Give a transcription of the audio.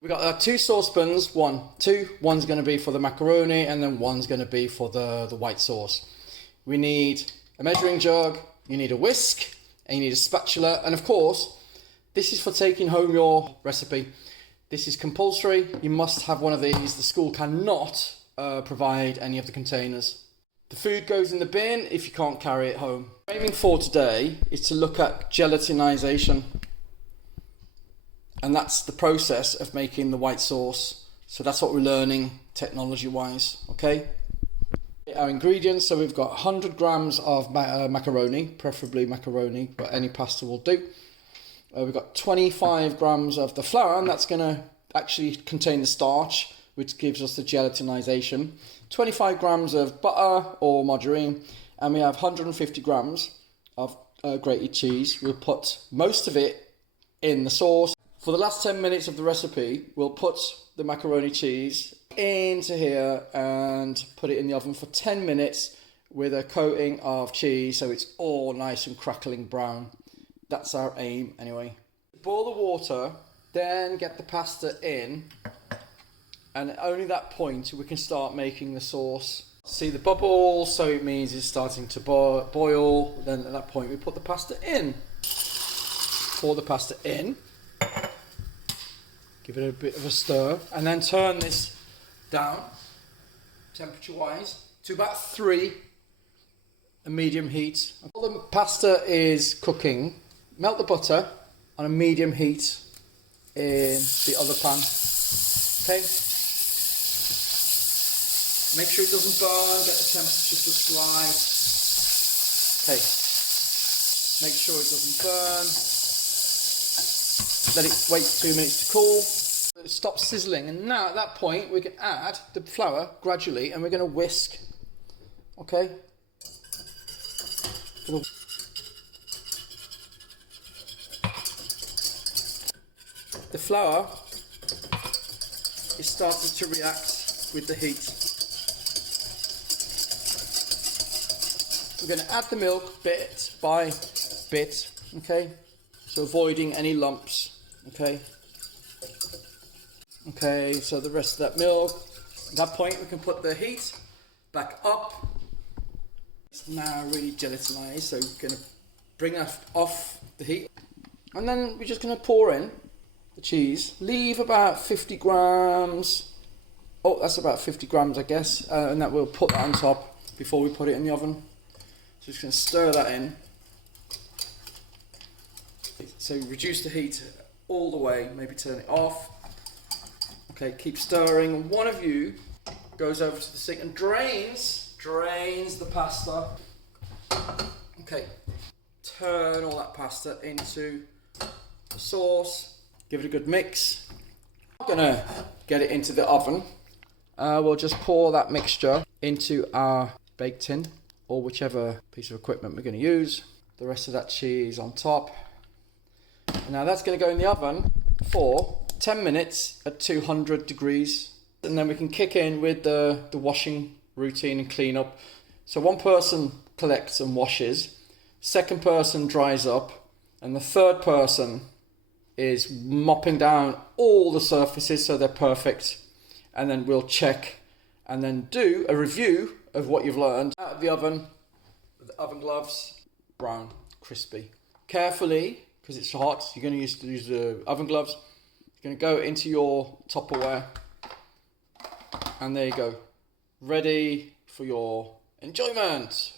We got two saucepans, one's going to be for the macaroni and then one's going to be for the white sauce. We need a measuring jug, you need a whisk, and you need a spatula, and of course, this is for taking home your recipe. This is compulsory, you must have one of these. The school cannot provide any of the containers. The food goes in the bin if you can't carry it home. Aiming for today is to look at gelatinisation. And that's the process of making the white sauce. So that's what we're learning technology-wise, okay? Our ingredients, so we've got 100 grams of macaroni, preferably macaroni, but any pasta will do. We've got 25 grams of the flour, and that's going to actually contain the starch, which gives us the gelatinisation. 25 grams of butter or margarine, and we have 150 grams of grated cheese. We'll put most of it in the sauce. For the last 10 minutes of the recipe, we'll put the macaroni cheese into here and put it in the oven for 10 minutes with a coating of cheese so it's all nice and crackling brown. That's our aim anyway. Boil the water, then get the pasta in, and only at that point we can start making the sauce. See the bubbles, so it means it's starting to boil. Then at that point we put the pasta in. Pour the pasta in. Give it a bit of a stir, and then turn this down, temperature-wise, to about 3, a medium heat. While the pasta is cooking, melt the butter on a medium heat in the other pan. Okay. Make sure it doesn't burn. Get the temperature just right. Okay. Make sure it doesn't burn. Let it wait 2 minutes to cool. It stops sizzling, and now at that point we can add the flour gradually, and we're going to whisk. Okay. The flour is starting to react with the heat. We're going to add the milk bit by bit. Okay. So avoiding any lumps. Okay. Okay, so the rest of that milk. At that point we can put the heat back up. It's now really gelatinized, so we're going to bring it off the heat. And then we're just going to pour in the cheese. Leave about 50 grams. Oh, that's about 50 grams I guess. And that we'll put that on top before we put it in the oven. So just going to stir that in. So reduce the heat all the way, maybe turn it off. Okay, keep stirring. One of you goes over to the sink and drains the pasta. Okay, turn all that pasta into the sauce. Give it a good mix. I'm gonna get it into the oven. We'll just pour that mixture into our bake tin or whichever piece of equipment we're gonna use. The rest of that cheese on top. Now that's going to go in the oven for 10 minutes at 200 degrees, and then we can kick in with the washing routine and clean up. So one person collects and washes, second person dries up, and the third person is mopping down all the surfaces so they're perfect, and then we'll check and then do a review of what you've learned. Out of the oven with the oven gloves, brown, crispy. Carefully, because it's hot, you're going to use the oven gloves. You're going to go into your Tupperware, and there you go, ready for your enjoyment.